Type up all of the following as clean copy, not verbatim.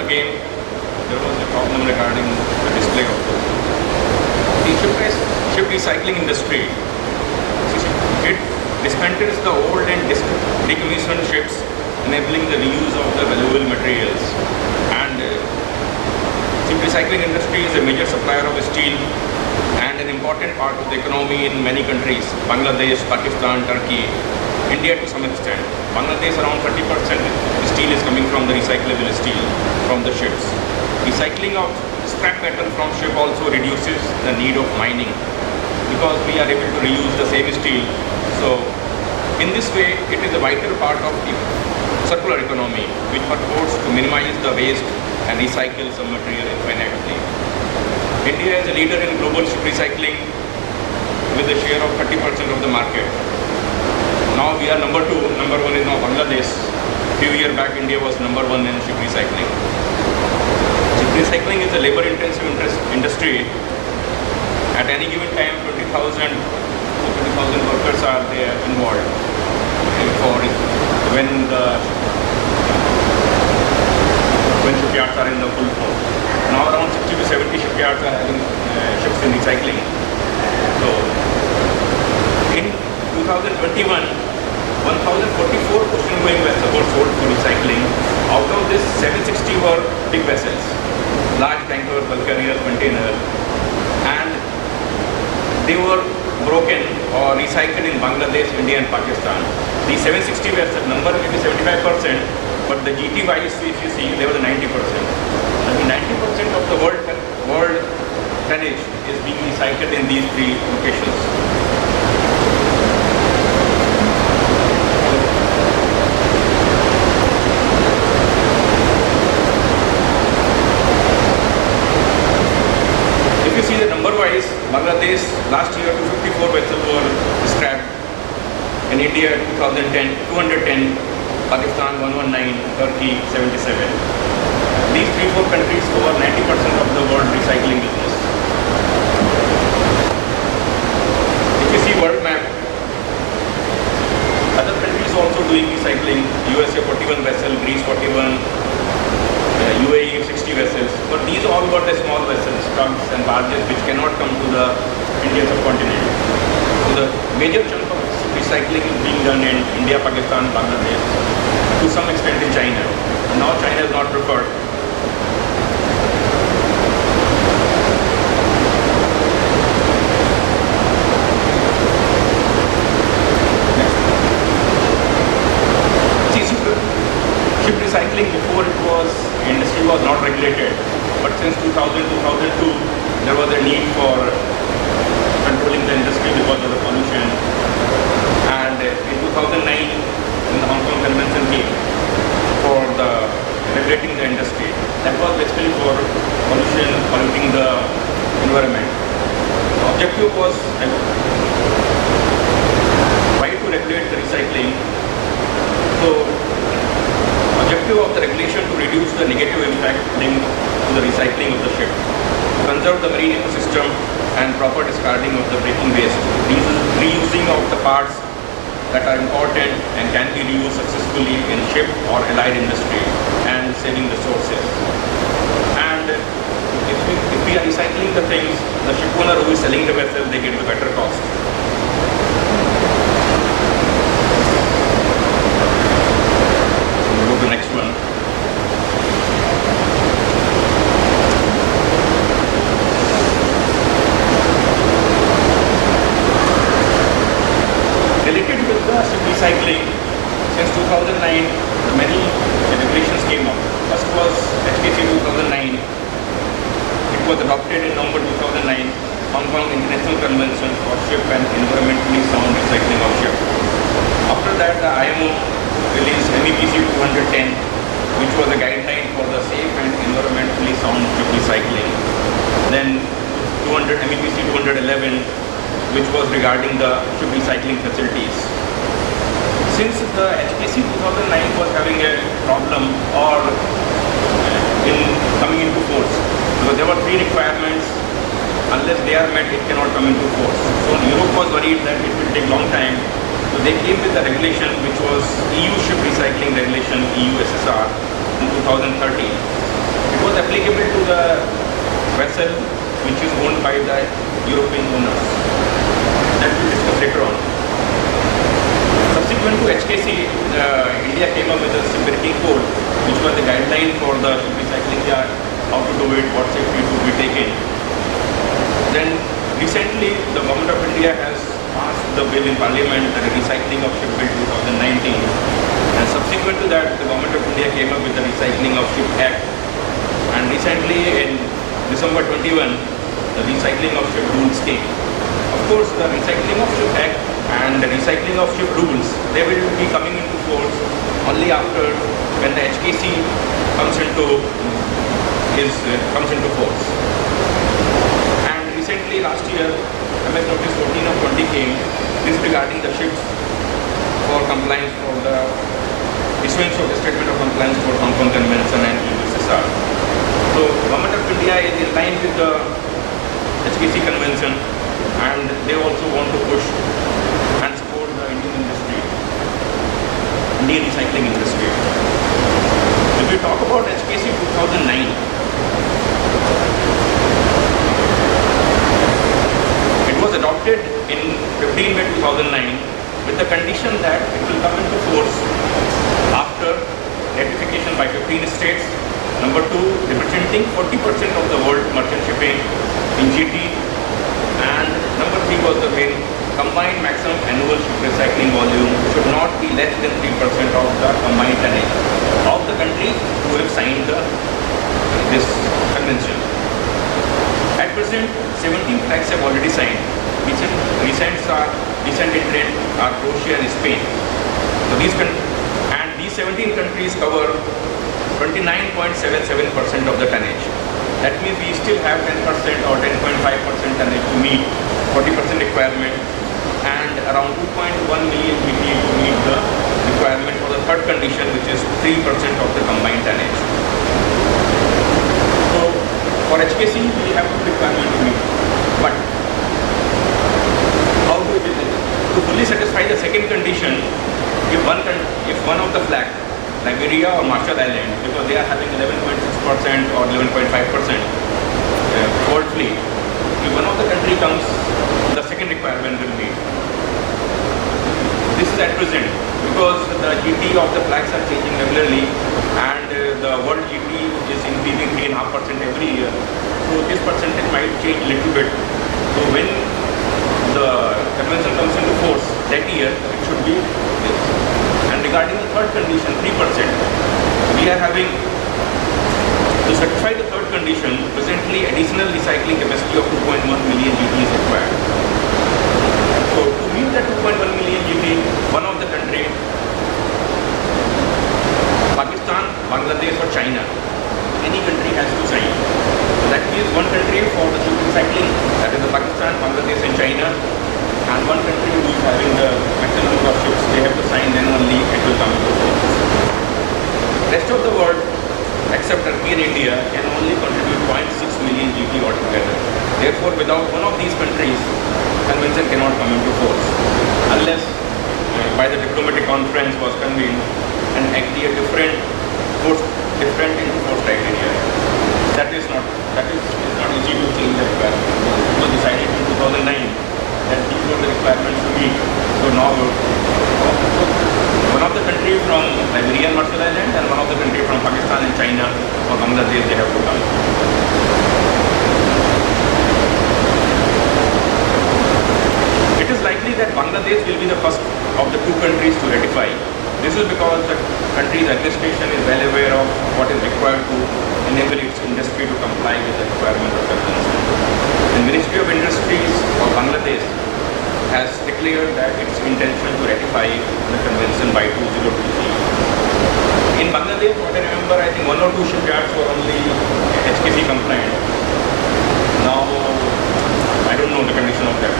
again, there was a problem regarding the display of the ship recycling industry. It dismantles the old and decommissioned ships, enabling the reuse of the valuable materials. And ship recycling industry is a major supplier of steel and an important part of the economy in many countries: Bangladesh, Pakistan, Turkey, India to some extent. Bangladesh, around 30% steel is coming from the recyclable steel from the ships. Recycling of scrap metal from ship also reduces the need of mining because we are able to reuse the same steel. So in this way, it is a vital part of the circular economy which purports to minimize the waste and recycle some material infinitely. India is a leader in global ship recycling with a share of 30% of the market. Now we are number 2. Number 1 is now Bangladesh. A few years back, India was number 1 in ship recycling. Ship recycling is a labor-intensive industry. At any given time, 20,000 workers are there involved when shipyards are in the full flow. Now around 60 to 70 shipyards are having ships in recycling. So in 2021, 1,044 ocean-going vessels were sold for recycling. Out of this, 760 were big vessels, large tankers, bulk carriers, containers, and they were broken or recycled in Bangladesh, India and Pakistan. The 760 vessel number may be 75%, but the GT-wise, if you see, they were the 90%. I mean, 90% of the world tonnage is being recycled in these 3 locations. If you see the number-wise, Bangladesh last year 254 vessels were scrapped. In India 2010, 210, Pakistan 119, Turkey 77. These 3-4 countries cover 90% of the world recycling business. If you see world map, other countries also doing recycling. USA 41 vessels, Greece 41, UAE 60 vessels. But these all were the small vessels, tugs and barges which cannot come to the Indian subcontinent. So the major chunk of recycling is being done in India, Pakistan, Bangladesh, to some extent in China. Now China is not preferred. Ship recycling before industry was not regulated, but since 2000-2002 there was a need for controlling the industry because of the pollution, and in 2009 when the Hong Kong Convention came for the regulating the industry, that was basically for polluting the environment. The objective was why to regulate the recycling. So objective of the regulation to reduce the negative impact linked to the recycling of the ship, conserve the marine ecosystem and proper discarding of the breaking waste, reusing of the parts that are important and can be reused successfully in ship or allied industry, and saving resources. And if we are recycling the things, the ship owner who is selling the vessel, they get a better cost. Go to the next one. Related with the ship recycling, since 2009, many regulations came up. First was HKC 2009. It was adopted in November 2009, Hong Kong International Convention for Ship and Environmentally Sound Recycling of Ship. After that, the IMO released MEPC 210, which was a guideline for the safe and environmentally sound ship recycling. Then MEPC 211, which was regarding the ship recycling facilities. Since the HKC 2009 was having a problem or in coming into force, because there were 3 requirements, unless they are met, it cannot come into force. So Europe was worried that it will take long time. So they came with the regulation which was EU Ship Recycling Regulation, EU SSR, in 2013. applicable to the vessel which is owned by the European owners. That we'll discuss later on. Subsequent to HKC, India came up with a shipbuilding code, which was the guideline for the ship recycling yard, how to do it, what safety to be taken. Then recently, the Government of India has passed the bill in Parliament, the recycling of ShipBuild 2019. And subsequent to that, the Government of India came up with the Recycling of Ship Act. And recently, in December 21, the Recycling of Ship Rules came. Of course, the Recycling of Ship Act and the Recycling of Ship Rules, they will be coming into force only after when the HKC comes into force. And recently, last year, MS Notice 14 of 20 came. This regarding the ships for compliance for the issuance of the Statement of Compliance for Hong Kong Convention and USSR. So, Government of India is in line with the HKC Convention, and they also want to push and support the Indian industry, Indian recycling industry. If we talk about HKC 2009, it was adopted in 15 May 2009 with the condition that it will come into force after ratification by 15 states. Number 2, representing 40% of the world merchant shipping in GT. And number 3 was the main combined maximum annual ship recycling volume should not be less than 3% of the combined tonnage of the countries who have signed this convention. At present, 17 flags have already signed. Recent entrants are Croatia and Spain. So these 17 countries cover 29.77% of the tonnage. That means we still have 10% or 10.5% tonnage to meet 40% requirement, and around 2.1 million GT to meet the requirement for the third condition, which is 3% of the combined tonnage. So for HKC, we have two requirements to meet. But how do we do this? To fully satisfy the second condition, if one of the flag, Liberia or Marshall Island, because they are having 11.6% or 11.5% world fleet, if one of the country comes, the second requirement will be. This is at present because the GT of the flags are changing regularly, and the world GT is increasing 3.5% every year. So this percentage might change a little bit. So when the convention comes into force that year, it should be this. And regarding the third condition, 3%, we are having, to satisfy the third condition, presently additional recycling capacity of 2.1 million GT is required. So to meet that 2.1 million GT, one of the country, Pakistan, Bangladesh or China, any country has to sign. So that means one country for the ship recycling, that is the Pakistan, Bangladesh and China, and one country who is having the maximum number of ships, they have to sign, then only it will come into force. Rest of the world, except Turkey and India, can only contribute 0.6 million GT altogether. Therefore, without one of these countries, convention cannot come into force, unless by the diplomatic conference was convened and agree a different into force criteria. That is not easy to change the requirement. It was decided in 2009 that these were the requirements to meet. So now, one of the country from Liberia and Marshall Island, and one of the country from Pakistan and China or Bangladesh, they have to come. It is likely that Bangladesh will be the first of the two countries to ratify. This is because the country's administration is well aware of what is required to enable its industry to comply with the requirement of the convention. The Ministry of Industries of Bangladesh has declared that its intention to ratify the convention by 2023. In Bangladesh, what I remember, I think one or two shipyards were only HKC compliant. Now, I don't know the condition of that.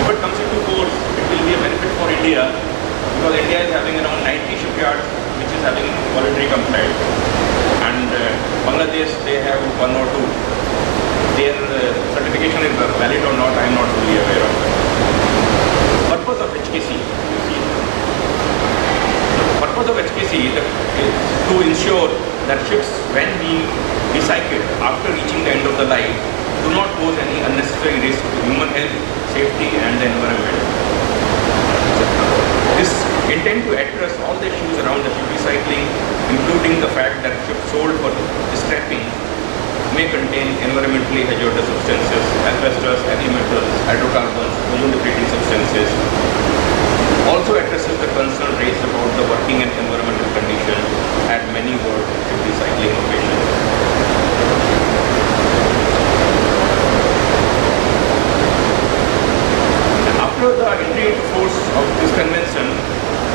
If it comes into force, it will be a benefit for India, because India is having around 90 shipyards which is having voluntary compliance, and Bangladesh, they have one or two. Their certification is valid or not, I am not fully aware of. The purpose of HKC, the purpose of HKC is to ensure that ships, when being recycled after reaching the end of the life, do not pose any unnecessary risk to human health, safety, and the environment. This intend to address all the issues around the ship recycling, including the fact that ships sold for scrapping may contain environmentally hazardous substances, asbestos, heavy metals, hydrocarbons, ozone-depleting substances. Also addresses the concern raised about the working and environmental condition at many world ship recycling operations. After the entry into force of this convention,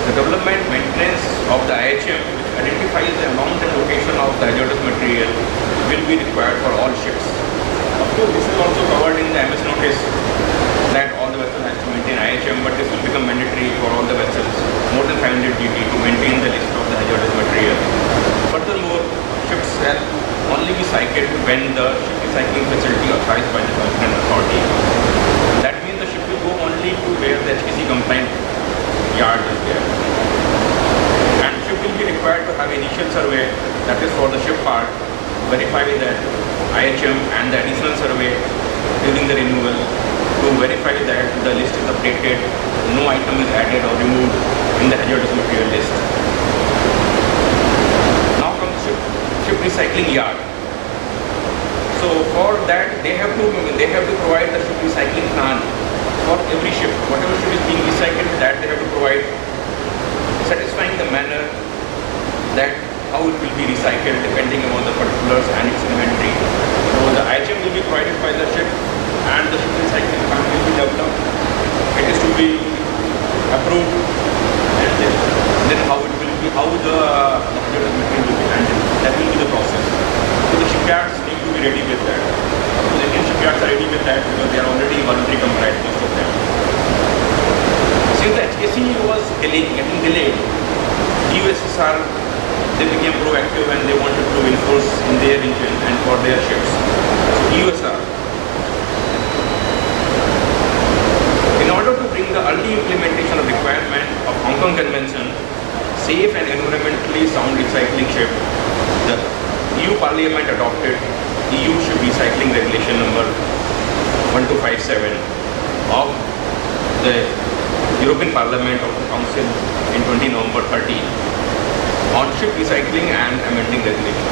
the development maintenance of the IHM, which identifies the amount and location of the hazardous material, will be required for all ships. Of course, this is also covered in the MS notice that all the vessels have to maintain IHM, but this will become mandatory for all the vessels more than 500 GT to maintain the list of the hazardous material. Furthermore, ships shall only be cycled when the ship recycling facility authorized by the competent authority. That means the ship will go only to where the HKC compliant yard is there. And ship will be required to have initial survey, that is for the ship part, verify that IHM, and the additional survey during the renewal to verify that the list is updated, no item is added or removed in the hazardous material list. Now comes ship recycling yard. So for that they have to provide the ship recycling plan for every ship. Whatever ship is being recycled, that they have to provide, satisfying the manner that how it will be recycled depending upon the particulars and its inventory. So the IHM will be provided by the ship and the ship recycling plan will be developed. It is to be approved, and then how it will be, how the hazardous material will be handled. That will be the process. So the shipyards need to be ready with that. So the Indian shipyards are ready with that because they are already voluntary compliant, most of them. Since the HKC was getting delayed, USSR, they became proactive and they wanted to enforce in their region and for their ships. So USSR, in order to bring the early implementation of requirement of Hong Kong Convention, safe and environmentally sound recycling ship, the EU Parliament adopted EU Ship Recycling Regulation number 1257 of the European Parliament of the Council in 20 November 30 on ship recycling and amending regulation.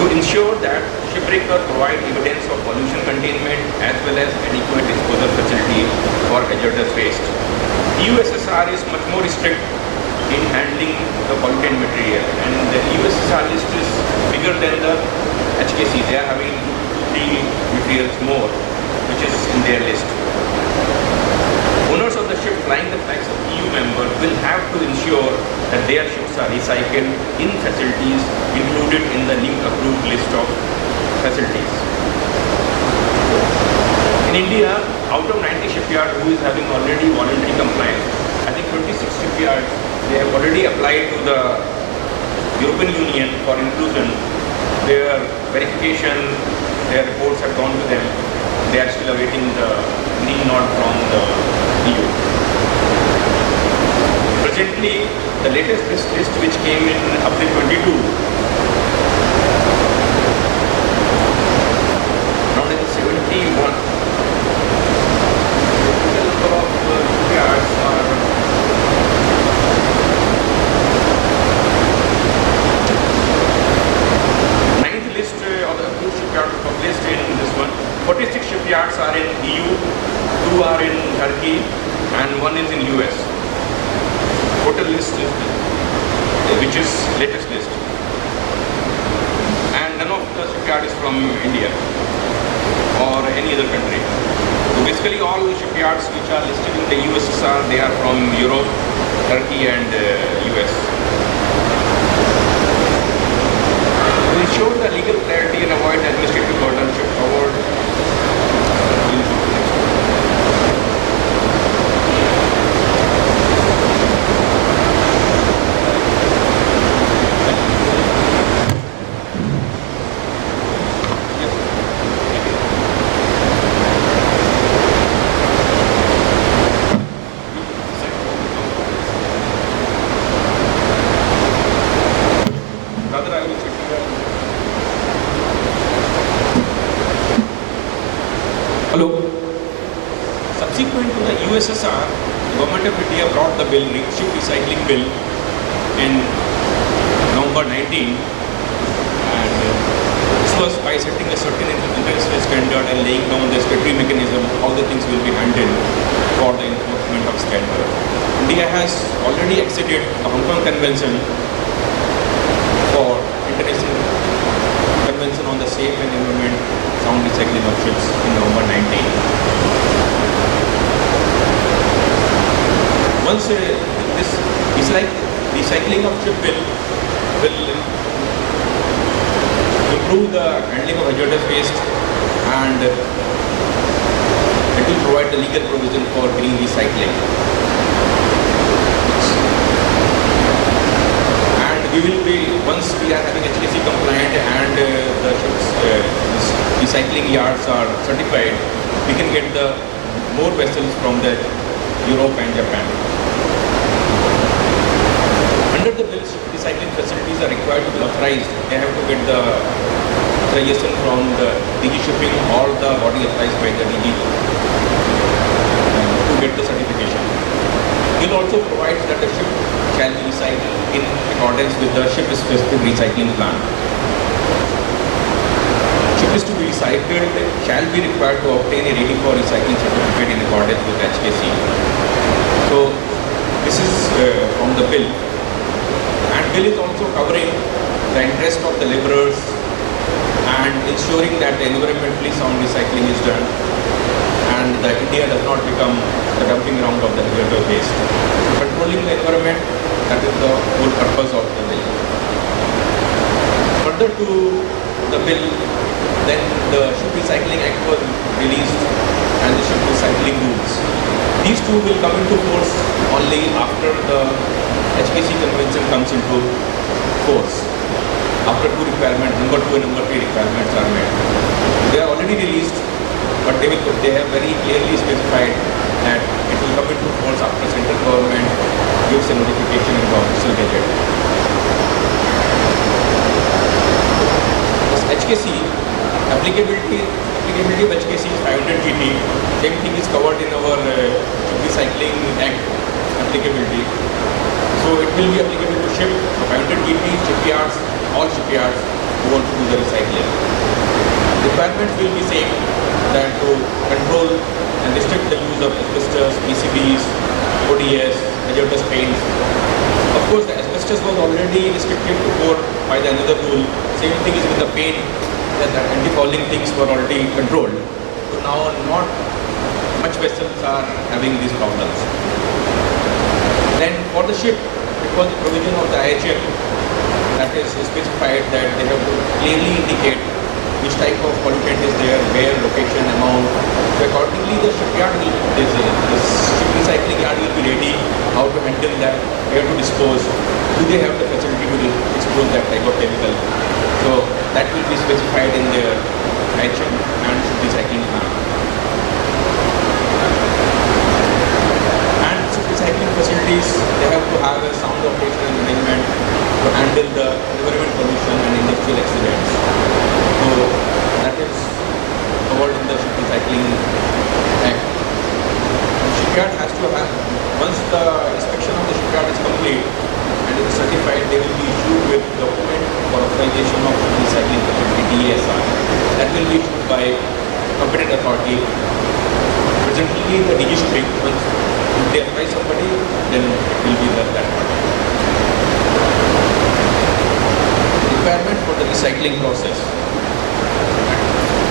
To ensure that shipbreakers provide evidence of pollution containment as well as adequate disposal facility for hazardous waste. USSR is much more strict in handling the pollutant material, and the USSR list is bigger than the HKC. They are having 2-3 materials more, which is in their list. Owners of the ship flying the flags of EU members will have to ensure that their ships are recycled in facilities included in the new approved list of facilities. In India, out of 90 shipyards who is having already voluntary compliance, I think 26 shipyards, they have already applied to the European Union for inclusion. Their verification, their reports have gone to them. They are still awaiting the green nod from the EU. Presently, the latest list which came in April 22, around 71. The number of shipyards are ninth list of the approved shipyards published in this one. 46 shipyards are in EU, 2 are in Turkey, and 1 is in US. Total list is, which is latest list, and none of the shipyard is from India or any other country. So basically all shipyards which are listed in the USSR, they are from Europe, Turkey and US. To ensure the legal clarity and avoid administrative burden, ship forward USSR, Government of India brought the bill, ship recycling bill, in November 19, and this was by setting a certain international standard and laying down the statutory mechanism, how the things will be handled for the enforcement of standard. India has already acceded the Hong Kong Convention for International Convention on the Safe and Environment Sound Recycling of Ships in November 19. Once this recycling of ship will improve the handling of hazardous waste, and it will provide the legal provision for green recycling. And we will be, once we are having HKC compliant and the ships recycling yards are certified, we can get the more vessels from the Europe and Japan. Under the bill, recycling facilities are required to be authorized. They have to get the authorization from the DG Shipping or the body authorized by the DG to get the certification. Bill also provides that the ship shall be recycled in accordance with the ship-specific recycling plan. Ship is to be recycled shall be required to obtain a ready for recycling certificate in accordance with HKC. So this is from the bill. And bill is also covering the interest of the laborers and ensuring that the environmentally sound recycling is done and that India does not become the dumping ground of the hazardous waste. Controlling the environment, that is the whole purpose of the bill. Further to the bill, then the Ship Recycling Act was released and the Ship Recycling Rules. These two will come into force only after the HKC convention comes into force. After two requirements, number 2 and number 3 requirements are met. They are already released, but they have very clearly specified that it will come into force after central government gives a notification in the official gazette. This HKC, applicability of HKC is 500 GT. Same thing is covered in our Ship Recycling Act applicability. So it will be applicable to ship, 500 GT, shipyards, all shipyards who want to do the recycling. Requirements will be same, that to control and restrict the use of asbestos, PCBs, ODS, hazardous paints. Of course, the asbestos was already restricted before by the another rule. Same thing is with the paint, that the anti-fouling things were already controlled. So now not much vessels are having these problems. Then for the ship, it was the provision of the IHM that is specified that they have to clearly indicate which type of pollutant is there, where, location, amount. So accordingly, the shipyard will, this ship recycling yard will be ready how to handle that, where to dispose. Do they have the facility to dispose that type of chemical? So that will be specified in their IHM and ship recycling plan. And ship recycling facilities, they have to have a sound operational management to handle the environment pollution and industrial accidents. So that is covered in the Ship Recycling Act. The shipyard has to have, once the inspection of the shipyard is complete and it is certified, they will be issued with document for authorization of ship recycling facility DASR. That will be issued by competent authority. Presently, the DG Shipping, once they authorize somebody, then it will be that party. Requirement for the recycling process.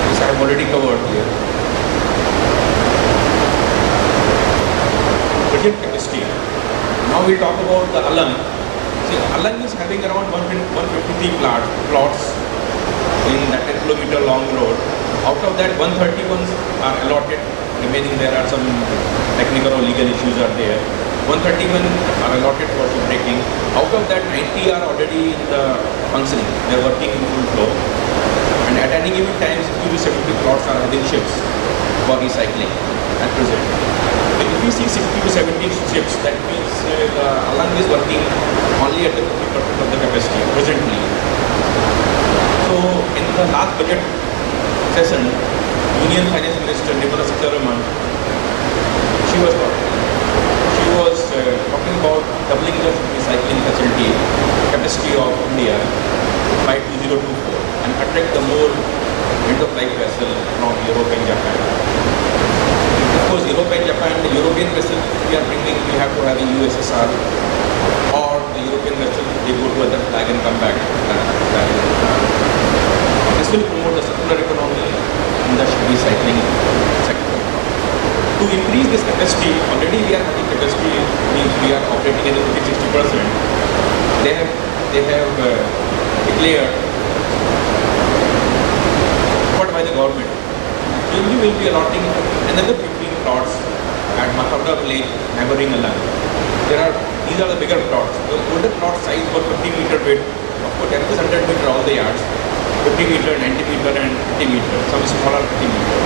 This I have already covered here. Budget capacity. Now we talk about the Alang. See, Alang is having around 153 plots in that 10 kilometer long road. Out of that, 131 are allotted. Remaining there are some technical or legal issues are there. 131 are allotted for ship breaking. Out of that, 90 are already in the functioning. They are working in full flow. And at any given time, 60 to 70 plots are having ships for recycling at present. But if we see 60 to 70 ships, that means the Alang is working only at the 50% of the capacity presently. So in the last budget session, Union Finance Minister Nirmala Sitharaman, she was India by 2024 and attract the more end-of-life vessel from Europe and Japan. Of course, Europe and Japan, the European vessel we are bringing, we have to have a USSR, or the European vessel, they go to other flag and come back. This will promote the circular economy in the ship recycling sector. To increase this capacity, already we are having capacity, means we are operating at 50-60%. They have declared by the government. We will be allotting another 15 plots at Mathauda village, neighboring Alang. These are the bigger plots. The older plot size was 50 meter width, of course 100 meter all the yards, 50 meter, 90 meter and 50 meter, some smaller 50 meter.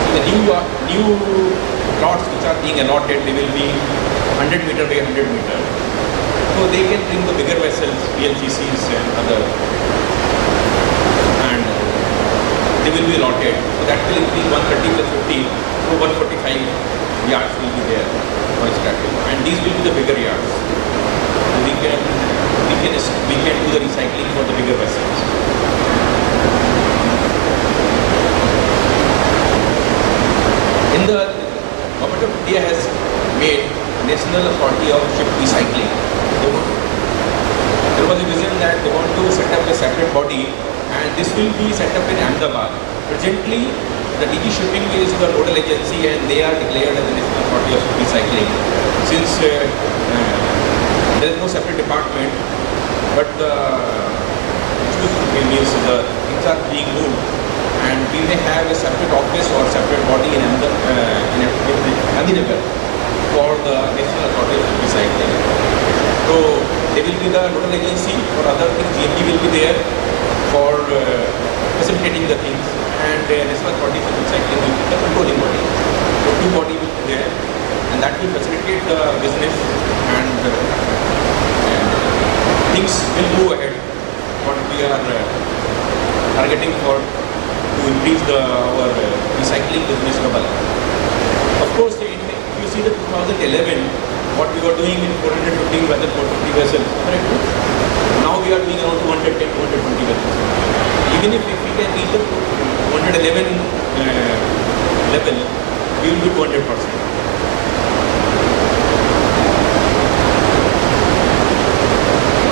So the new plots which are being allotted, they will be 100 meter by 100 meter. So they can bring the bigger vessels, PLCCs and other, and they will be allotted. So that will increase 130 plus 50, so 145 yards will be there for scrapping. And these will be the bigger yards. So we can do the recycling for the bigger vessels. In the Government of India has made National Authority of Ship Recycling. There was a vision that they want to set up a separate body, and this will be set up in Ahmedabad. Presently, the DG Shipping is the nodal agency and they are declared as the National Authority of Ship Recycling. Since there is no separate department, but the things are being moved, and we may have a separate office or separate body in Ahmedabad for the National Authority of Ship Recycling. So they will be the nodal agency for other things. GMB will be there for facilitating the things, and National Authority for Recycling will be the controlling body. So two bodies will be there, and that will facilitate the business, and things will move ahead. What we are targeting for to increase our recycling business level. Of course, if you see the 2011. What we were doing in 415 vessels, 450 vessels, correct? Now we are doing around 210, 220 vessels. Even if we can reach the 211 level, we will be 200%.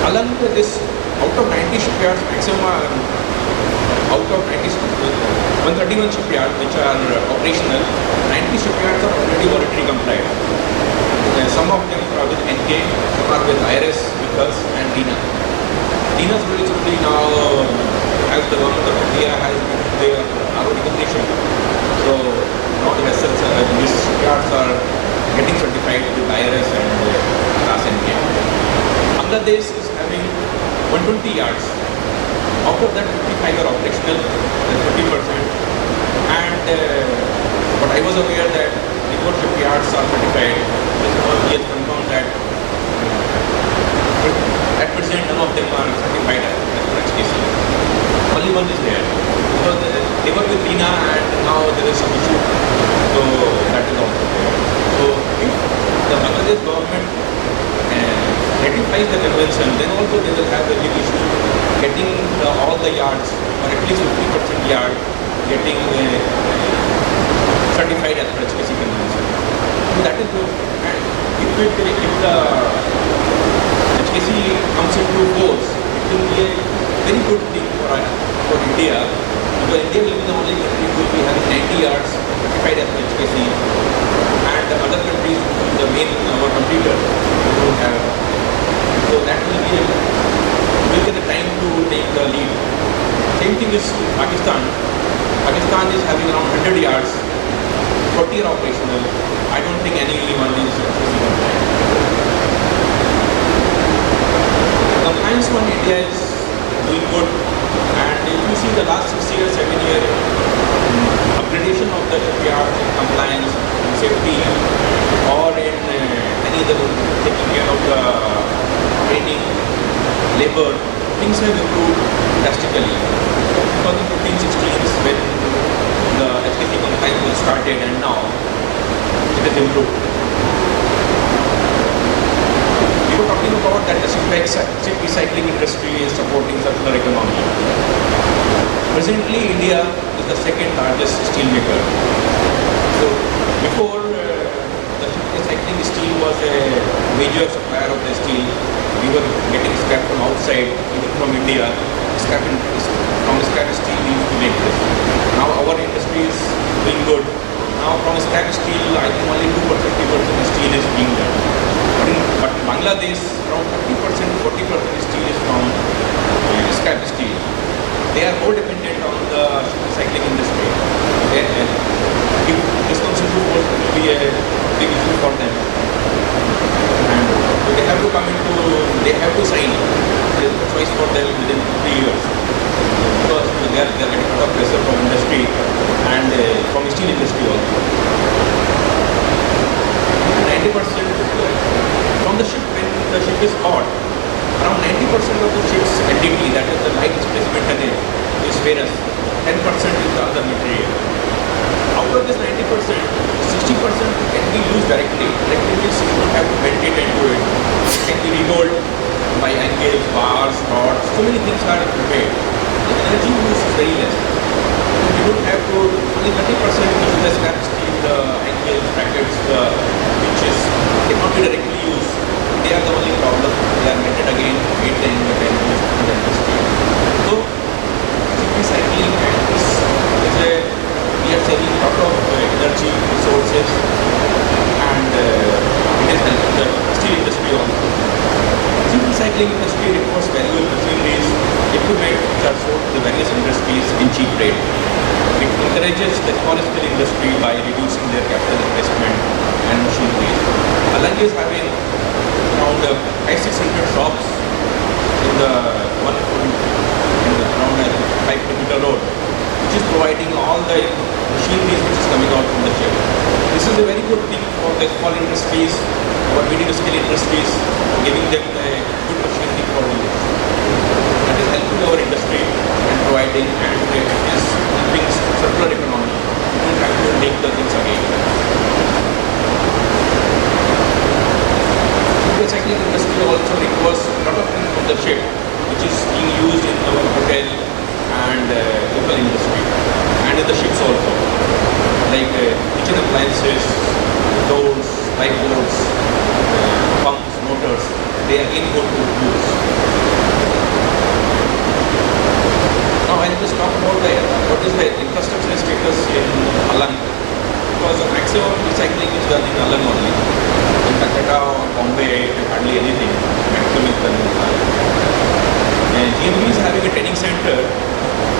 Along with this, out of 90 shipyards, maximum out of 131 shipyards which are operational, 90 shipyards are already voluntary compliant. Some of them are with NK, some are with IRS, with us, and DINA. DINA is really simply now, as the government of India has their RO recognition. So now the vessels, these shipyards are getting certified with IRS and class NK. Bangladesh is having 120 yards. Out of that, 55 are operational, that's 50%. And but I was aware that the 4 shipyards are certified. He has confirmed that at present none of them are certified as per HKC. Only one is there. So they were with Dina and now there is some issue. So that is also there. So if the Bangladesh government ratifies the convention, then also they will have a big issue getting all the yards, or at least 50% yard, getting certified as per HKC convention. So that is good. If the HKC comes into force, it will be a very good thing for India, because India will be the only country who will be having 90 yards certified as HKC, and the other countries, the main our competitor, don't have. So that will be will get the time to take the lead. Same thing is Pakistan. Pakistan is having around 100 yards, 40 are operational. I don't think anyone is compliance on India is doing good, and if you see the last 6 years, 7 years, upgradation of the shipyards in compliance, in safety, or in any other taking care of the training, labor, things have improved drastically. 2015-16 is when the HKC compliance was started, and now it has improved. We were talking about that the ship recycling industry is supporting circular economy. Presently, India is the second largest steel maker. So before the ship recycling steel was a major supplier of the steel, we were getting scrap from outside, even from India. From scrap steel we used to make this. Now our industry is doing good. Now from scrap steel, I think only 2% steel is being done. But in Bangladesh, around 30% to 40% steel is from scrap steel. They are more dependent on the recycling industry. If this comes into force, it will be a big issue for them. And they have to come into, they have to sign. There is no choice for them within 3 years. Because they are getting a lot of pressure from industry and from steel industry also. 90% from the ship, when the ship is bought, around 90% of the ship's entity, that is the light displacement tonnage, is ferrous. 10% is the other material. Out of this 90%, 60% can be used directly. Directly means you don't have to bend it and do it. It can be rerolled by angles, bars, rods. So many things are prepared. The energy use is very less. You don't have to, only 30% use the scrap steel, the angles, brackets, the pitches cannot be directly used. They are the only problem. They are melted again, made the end and used in the industry. So, recycling and this is a, we are saving a lot of energy, resources, and it is helping the steel industry also. Steel recycling industry requires valuable machineries, equipment which are sold to the various industries in cheap rate. It encourages the small scale industry by reducing their capital investment and machinery. Alang is having around 500-600 shops in the around a 5-kilometer road, which is providing all the machinery which is coming out from the ship. This is a very good thing for the small industries or medium scale industries, giving them a good machinery for use. That is helping our industry and providing, and it is helping circular economy. You don't have to make the things again. The recycling industry also requires a lot of things from the ship, which is being used in our hotel and local industry, and in the ships also, like kitchen appliances, doors, light boards, pumps, motors. They again go to use. Now I'll just talk about what is the infrastructure status in Alang, because the maximum recycling is done in Alang only. In Calcutta or Bombay, hardly anything. Maximum is done in Alang. GMB is having a training center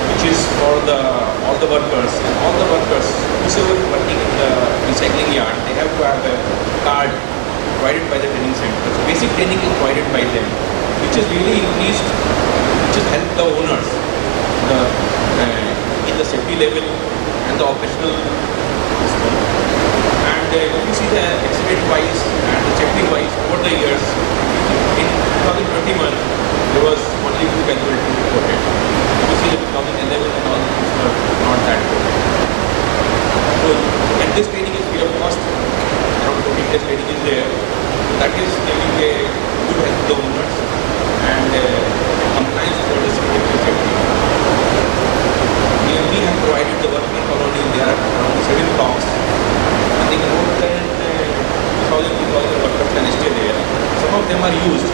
which is for all the workers, and all the workers whoever is working in the recycling yard, they have to have a card provided by the training center. So basic training is provided by them, which is really increased, which has helped the owners in the safety level and the operational. And if you see the accident wise and the safety wise over the years, in 2021 there was only 2 casualties reported. You see, 2011 and all things were not that good. So, and this training is free of cost. Around 14 days training is there. So that is giving a good help to the owners and compliance for the safety. We have provided the working colony. There are around 7 blocks. I think more than 2,000 workers can stay there. Some of them are used.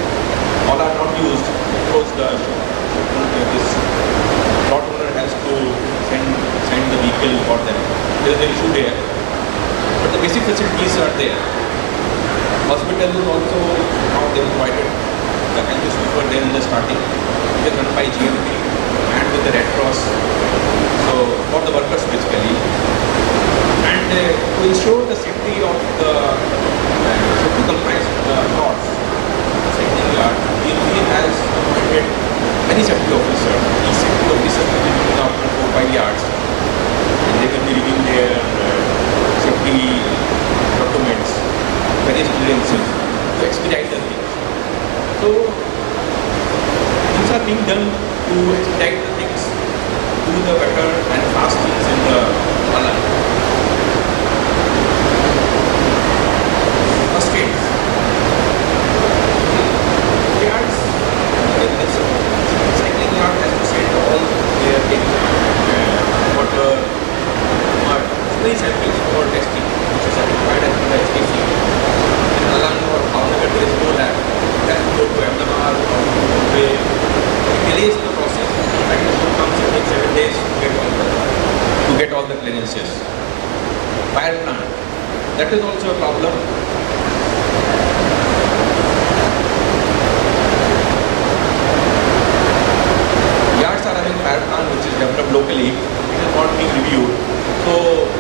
All are not used because this plot owner has to send the vehicle for them. There is an issue there. But the basic facilities are there. Hospital is also now they have provided the health issues were there in the starting. It is run by GMP and with the Red Cross. So for the workers basically. And to ensure the safety of the safety compliance of the plots, GMP has appointed many safety officers. Each safety officer will be looking after 4-5 yards, and they will be reviewing their safety documents, various clearances to expedite the things. So things are being done to expedite the things, do the better and fast things in the Alang. First aid. fire plant. That is also a problem. Yards are having fire plant which is developed locally. It is not being reviewed, so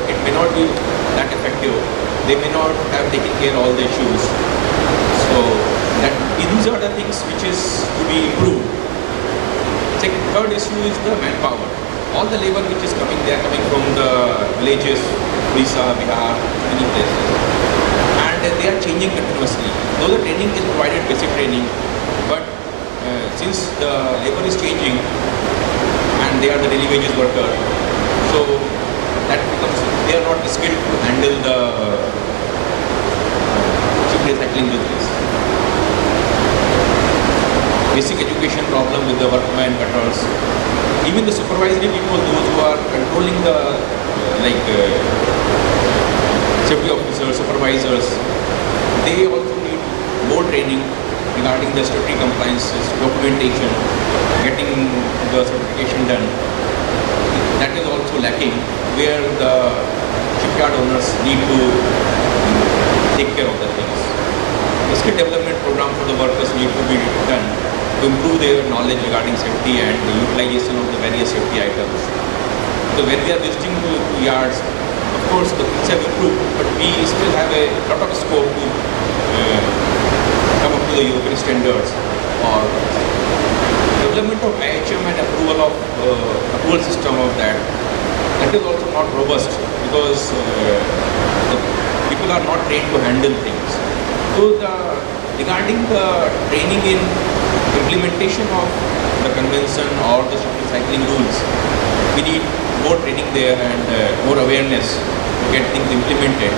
it may not be that effective. They may not have taken care of all the issues. So these are the things which is to be improved. Third issue is the manpower. All the labor which is coming, they are coming from the villages, Odisha, Bihar, many places. And they are changing continuously. Though the training is provided, basic training, but since the labor is changing and they are the daily wages worker, so that becomes, they are not skilled to handle the ship recycling business. Basic education problem with the workmen, cutters. Even the supervisory people, those who are controlling the safety officers, supervisors, they also need more training regarding the statutory compliances, documentation, getting the certification done. That is also lacking, where the shipyard owners need to take care of the things. The skill development program for the workers need to be done to improve their knowledge regarding safety and the utilization of the various safety items. So when we are visiting to yards, of course the things have improved, but we still have a lot of scope to come up to the European standards. Or development of IHM and approval system of that is also not robust, because the people are not trained to handle things. So regarding the training in implementation of the convention or the ship recycling rules, we need more training there and more awareness to get things implemented.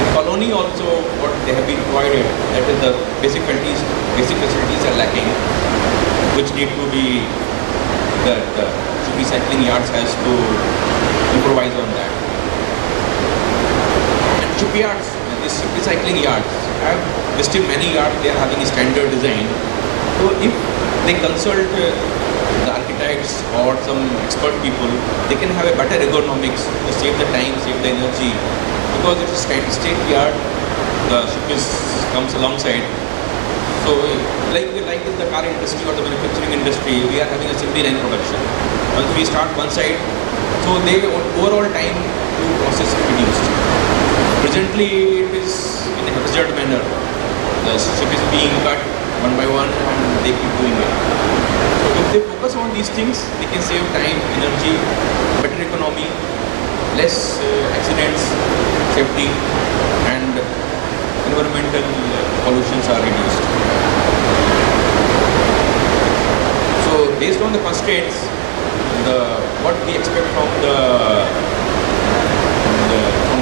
In colony also, what they have been provided, that is the basic facilities are lacking, which need to be, the ship recycling yards has to improvise on that. And shipyards, these ship recycling yards, I have visited many yards, they are having a standard design. So if they consult the architects or some expert people, they can have a better ergonomics to save the time, save the energy. Because it's a state yard, the ship comes alongside. So like in the car industry or the manufacturing industry, we are having a assembly line production. Once we start one side, so the overall time to process is reduced. Presently it is in a hazard manner. The ship is being cut one by one and they keep doing it. So if they focus on these things, they can save time, energy, better economy, less accidents, safety, and environmental pollutions are reduced. So based on the constraints, what we expect from the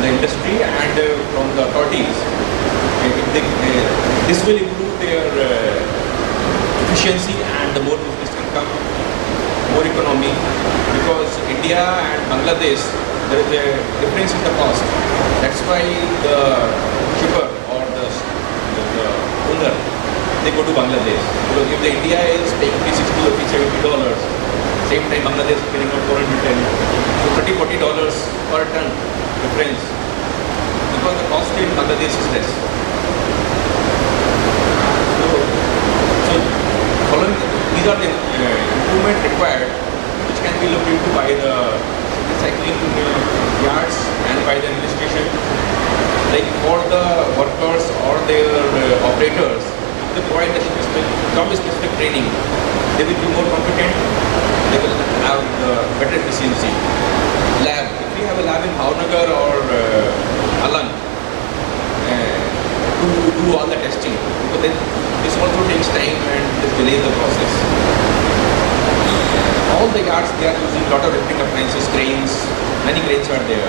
industry and from the authorities, this will improve their efficiency and the more business can come, more economy, because India and Bangladesh, there is a difference in the cost. That's why the shipper or the owner, they go to Bangladesh. Because if the India is paying $60 or $70, same time Bangladesh is paying $410, so $30-40 per ton difference, because the cost in Bangladesh is less. So following, these are the improvement required, which can be looked into by the recycling yards and by the administration. Like for the workers or their operators, if they provide the job-specific training, they will be more competent, they will have better efficiency. Lab, if we have a lab in Bhavnagar or Alang to do all the testing, because then this also takes time and this delays the process. All the yards, they are using a lot of lifting appliances, cranes, many cranes are there.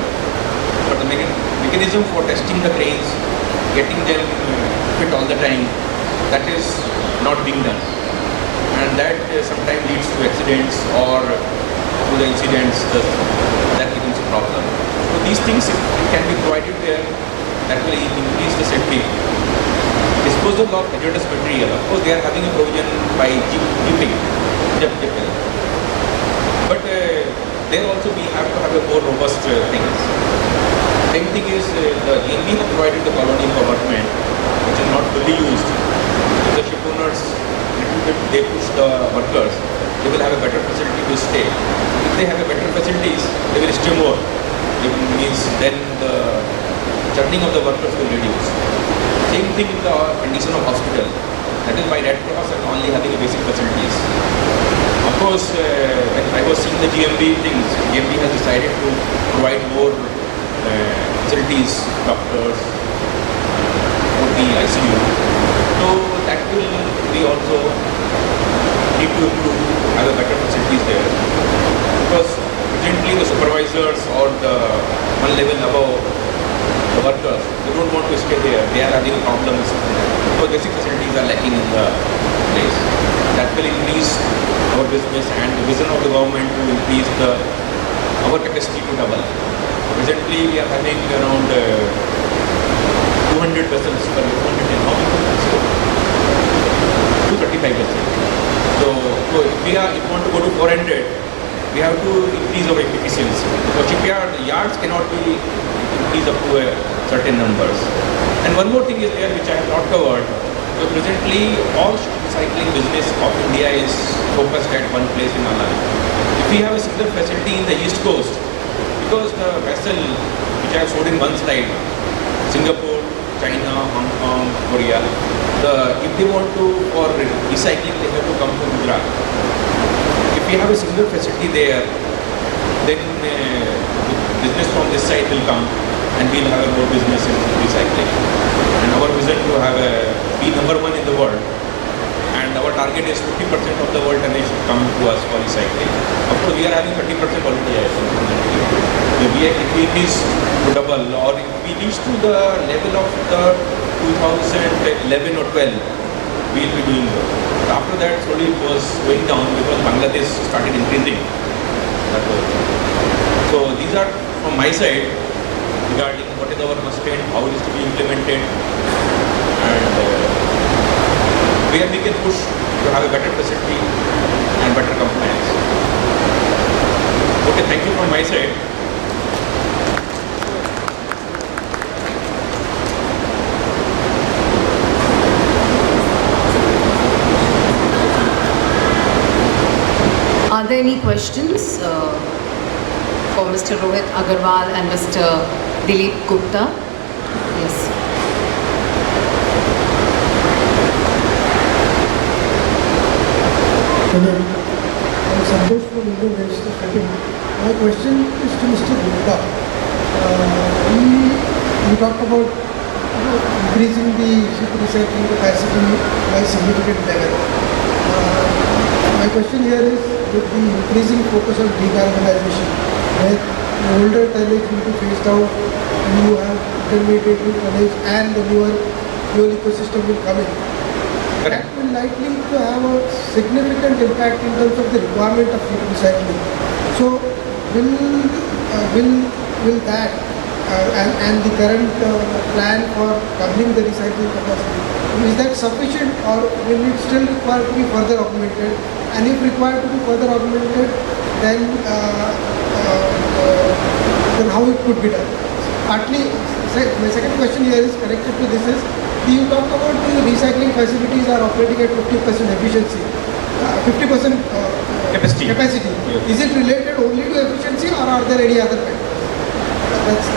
But the mechanism for testing the cranes, getting them fit all the time, that is not being done. And that sometimes leads to accidents or to the incidents, that becomes a problem. So these things can be provided there, that will increase the safety. Disposal of hazardous material, of course they are having a provision by GPing, but there also we have to have a more robust things. have a better facility to stay. If they have a better facilities, they will stay more. It means then the churning of the workers will reduce. Same thing in the condition of hospital. That is by Red Cross and only having basic facilities. Of course, when I was seeing the GMB things, GMB has decided to provide more facilities, doctors, OT, ICU. So that will be also need to improve, have a better facilities there. Because presently the supervisors or the one level above the workers, they don't want to stay there. They are having problems. So basic facilities are lacking in the place. That will increase our business and the vision of the government to increase our capacity to double. Presently we are having around 200 vessels per year, 235 vessels. So if we want to go to 400, we have to increase our efficiency. So shipyard yards cannot be increased up to a certain numbers. And one more thing is there which I have not covered. So presently all recycling business of India is focused at one place in Alliance. If we have a similar facility in the East Coast, because the vessel which I have showed in one slide, Singapore, China, Hong Kong, Korea, if they want to for recycling, they have to come to Gujarat. If we have a single facility there, then business from this side will come and we'll have more business in recycling. And our vision to have be number one in the world. And our target is 50% of the world tonnage should come to us for recycling. Of course, we are having 30% already. If we reach to double or if we reach to the level of the 2011 or 12, we will be doing good. But after that, slowly it was going down because Bangladesh started increasing. So these are from my side regarding what is our constraint, how it is to be implemented, and where we can push to have a better facility and better compliance. Okay, thank you from my side. Are there any questions for Mr. Rohit Agarwal and Mr. Dileep Gupta? Yes. Hello, I'm Santosh from Indian Register Shipping. My question is to Mr. Gupta. We talked about increasing the ship recycling capacity by significant level. My question here is, with the increasing focus on decarbonization, where the older tonnage will be phased out and you have intermediate tonnage and the newer fuel ecosystem will come in. That will likely to have a significant impact in terms of the requirement of ship recycling. So, will that and the current plan for doubling the recycling capacity, is that sufficient or will it still require to be further augmented? And if required to be further augmented, then how it could be done? Partly, my second question here is connected to this is, you talked about the recycling facilities are operating at 50% efficiency, 50% capacity. Yes. Is it related only to efficiency or are there any other factors?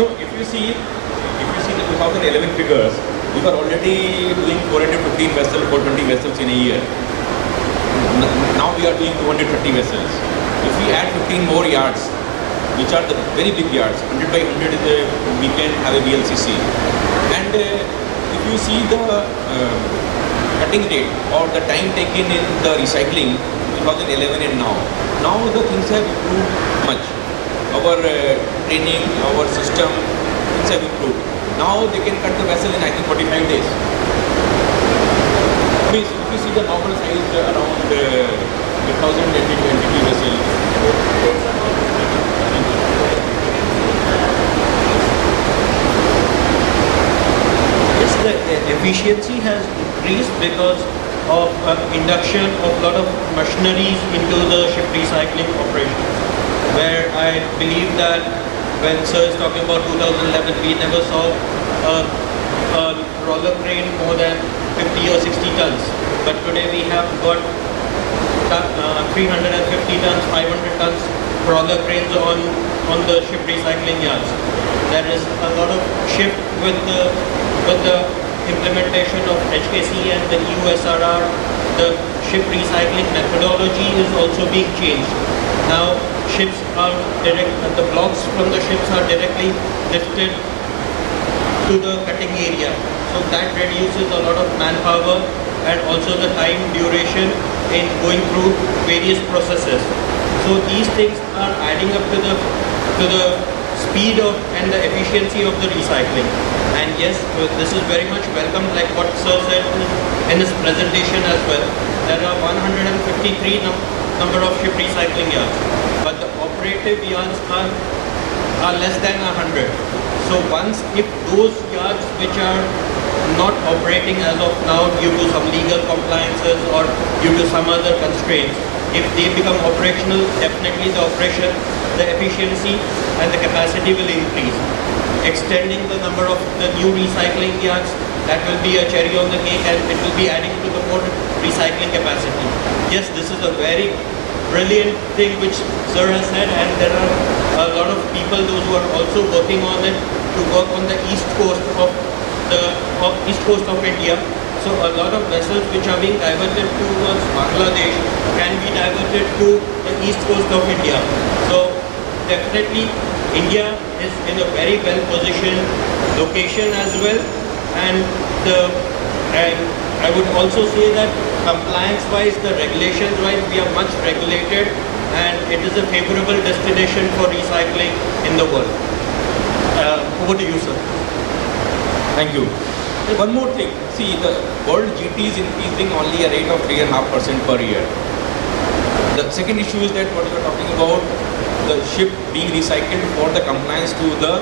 No, if you see the 2011 figures, we were already doing 415 vessels, 420 vessels in a year. Now we are doing 230 vessels. If we add 15 more yards, which are the very big yards, 100 by 100 is we can have a VLCC. And if you see the cutting rate or the time taken in the recycling, 2011 and now the things have improved much. Our training, our system, things have improved. Now they can cut the vessel in I think 45 days. If you see the normal size around 1,020 vessel. Yes, the efficiency has increased because of induction of a lot of machineries into the ship recycling operations. Where I believe that when Sir is talking about 2011, we never saw a roller crane more than 50 or 60 tons. But today we have got 350 tons, 500 tons crawler cranes on the ship recycling yards. There is a lot of shift with the implementation of HKC and the EU SRR. The ship recycling methodology is also being changed. Now ships are the blocks from the ships are directly lifted to the cutting area. So that reduces a lot of manpower and also the time duration in going through various processes. So these things are adding up to the speed of and the efficiency of the recycling. And yes, this is very much welcome, like what Sir said in his presentation as well. There are 153 number of ship recycling yards, but the operative yards are less than 100. So if those yards which are not operating as of now due to some legal compliances or due to some other constraints, if they become operational, definitely the efficiency and the capacity will increase. Extending the number of the new recycling yards, that will be a cherry on the cake, and it will be adding to the more recycling capacity. Yes, this is a very brilliant thing which Sir has said, and there are a lot of people, those who are also working on it, to work on the east coast of India. So a lot of vessels which are being diverted towards Bangladesh can be diverted to the east coast of India. So definitely India is in a very well positioned location as well, and I would also say that compliance wise, the regulations wise, we are much regulated, and it is a favorable destination for recycling in the world. Over to you, sir. Thank you. One more thing. See, the world GT is increasing only a rate of 3.5% per year. The second issue is that what you are talking about, the ship being recycled for the compliance to the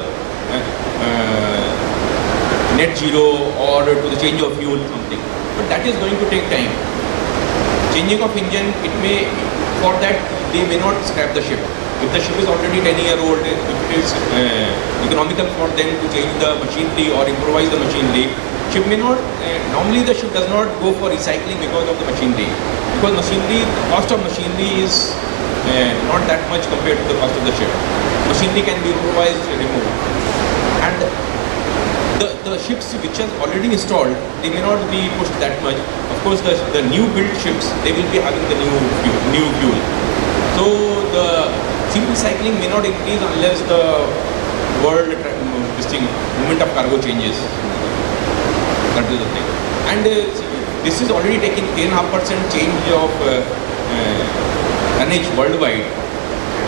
net zero or to the change of fuel something. But that is going to take time. Changing of engine, for that they may not scrap the ship. If the ship is already 10-year-old, if it is economical for them to change the machinery or improvise the machinery, ship may not, normally the ship does not go for recycling because of the machinery. Because the cost of machinery is not that much compared to the cost of the ship. Machinery can be improvised, removed. And the ships which are already installed, they may not be pushed that much. Of course, the new built ships, they will be having the new fuel. So the simple cycling may not increase unless the world movement of cargo changes. That is the thing. And this is already taking 3.5% change of tonnage worldwide.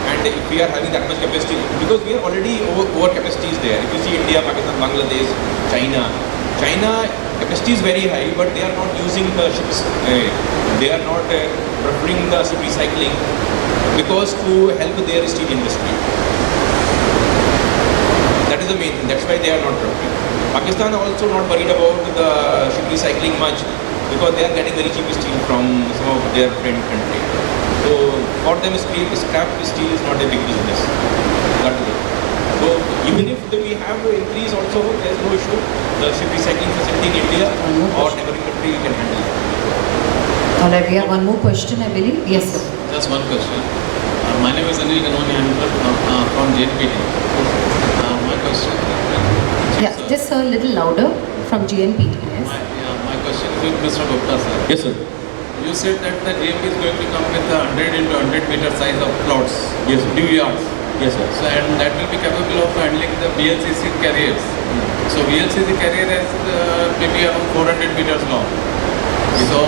And if we are having that much capacity, because we are already over capacities there. If you see India, Pakistan, Bangladesh, China capacity is very high, but they are not using the ships. They are not preferring the ship recycling because to help their steel industry. That is the main thing. That's why they are not preferring. Pakistan also not worried about the ship recycling much because they are getting very cheap steel from some of their friend country. So for them, scrap steel is not a big business. That is it. So even if we have to increase also, there is no issue. The ship recycling facility in India or neighboring country can handle it. Alright, we have one more question, I believe. Yes, sir. Just one question. My name is Anil Ganoni. I'm from JNPT. My question. Yeah, just a little louder from GNPT. Yes. My question is with Mr. Gupta, sir. Yes, sir. You said that the JP is going to come with 100 into 100 meter size of plots. Yes, sir. New yards. Yes, sir. So, and that will be capable of handling the VLCC carriers. So VLCC carrier is maybe around 400 meters long. So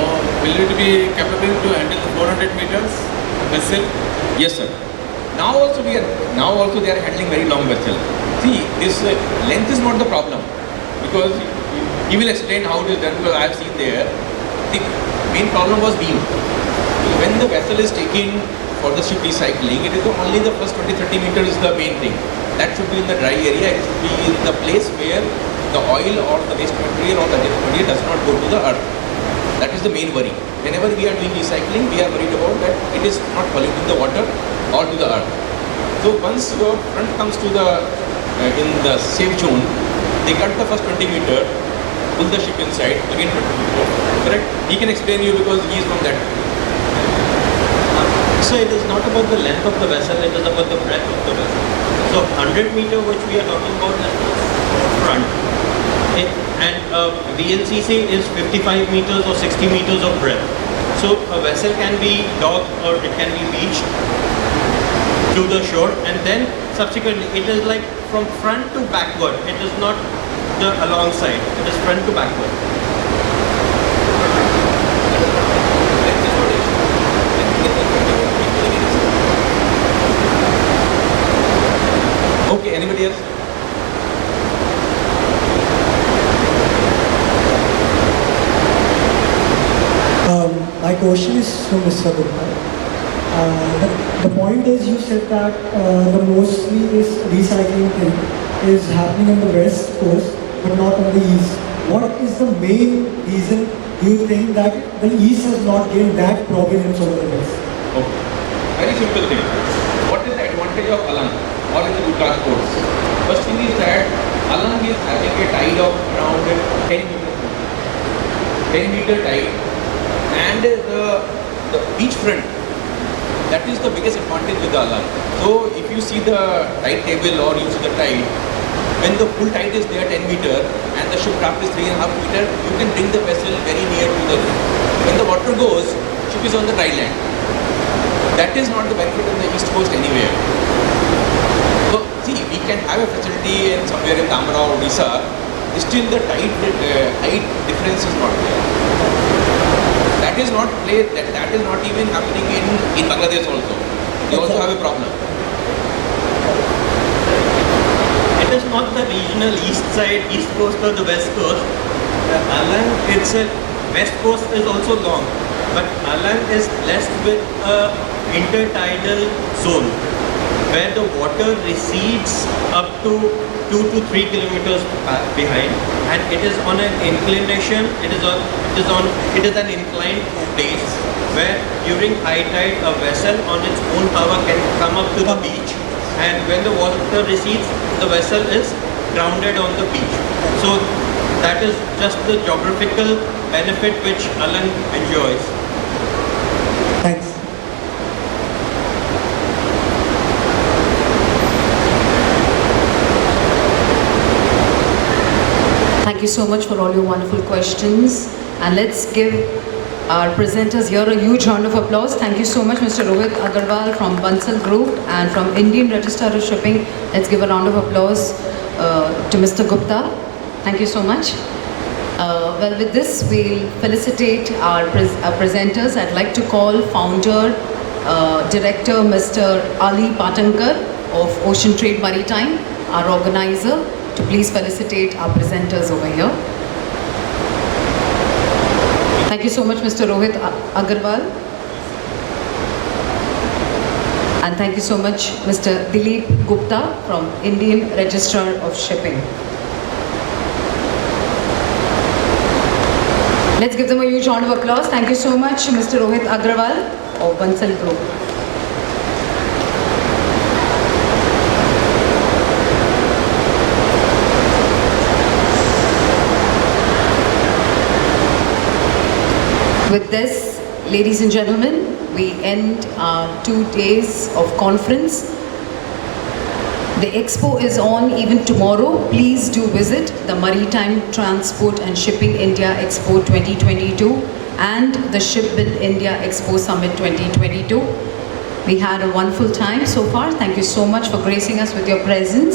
will it be capable to handle the 400 meters vessel? Yes, sir. Now also they are handling very long vessel. See, this length is not the problem because he will explain how it is done because I have seen there. The main problem was beam. When the vessel is taken for the ship recycling, it is only the first 20-30 meters is the main thing. That should be in the dry area. It should be in the place where the oil or the waste material or the dead material does not go to the earth. That is the main worry. Whenever we are doing recycling, we are worried about that it is not polluting the water or to the earth. So once your front comes to the in the safe zone, they cut the first 20 meter, pull the ship inside, again 20 meter. Correct? He can explain you because he is from that. So it is not about the length of the vessel, it is about the breadth of the vessel. So 100 meter which we are talking about is the front. And VLCC is 55 meters or 60 meters of breadth. So a vessel can be docked or it can be beached to the shore, and then subsequently it is like from front to backward. It is not the alongside, it is front to backward. Okay, anybody else? My question is to Mr. Gupta. The point is, you said that the mostly is recycling thing is happening on the west coast, but not on the east. What is the main reason do you think that the east has not gained that prominence over the west? Okay. Very simple thing. What is the advantage of Alang or in the Gupta ports? First thing is that Alang is having a tide of around 10 meters. 10 meter tide, and the beach front, that is the biggest advantage with the Alang. So if you see the tide table or you see the tide, when the full tide is there 10 meter and the ship craft is 3.5 meter, you can bring the vessel very near to the ship. When the water goes, ship is on the dry land. That is not the benefit on the east coast anywhere. So see, we can have a facility in somewhere in Tamra or Odisha, still the height difference is not there. That is not that is not even happening in Bangladesh also. They also have a problem. It is not the regional east side, east coast or the west coast. Alang itself, west coast is also long, but Alang is blessed with a intertidal zone where the water recedes up to 2 to 3 kilometers behind, and it is on an inclination. It is an inclined place where during high tide a vessel on its own power can come up to the beach, and when the water recedes, the vessel is grounded on the beach. So that is just the geographical benefit which Alang enjoys. Thanks. Thank you so much for all your wonderful questions. And let's give our presenters here a huge round of applause. Thank you so much, Mr. Rohit Agarwal from Bansal Group and from Indian Registrar of Shipping. Let's give a round of applause to Mr. Gupta. Thank you so much. Well, with this, we'll felicitate our presenters. I'd like to call founder, director, Mr. Ali Patankar of Oceantrade Maritime, our organizer, to please felicitate our presenters over here. Thank you so much, Mr. Rohit Agarwal. And thank you so much, Mr. Dileep Gupta from Indian Registrar of Shipping. Let's give them a huge round of applause. Thank you so much, Mr. Rohit Agarwal of Bansal Group. With this, ladies and gentlemen, we end our 2 days of conference. The Expo is on even tomorrow. Please do visit the Maritime Transport and Shipping India Expo 2022 and the ShipBuild India Expo Summit 2022. We had a wonderful time so far. Thank you so much for gracing us with your presence.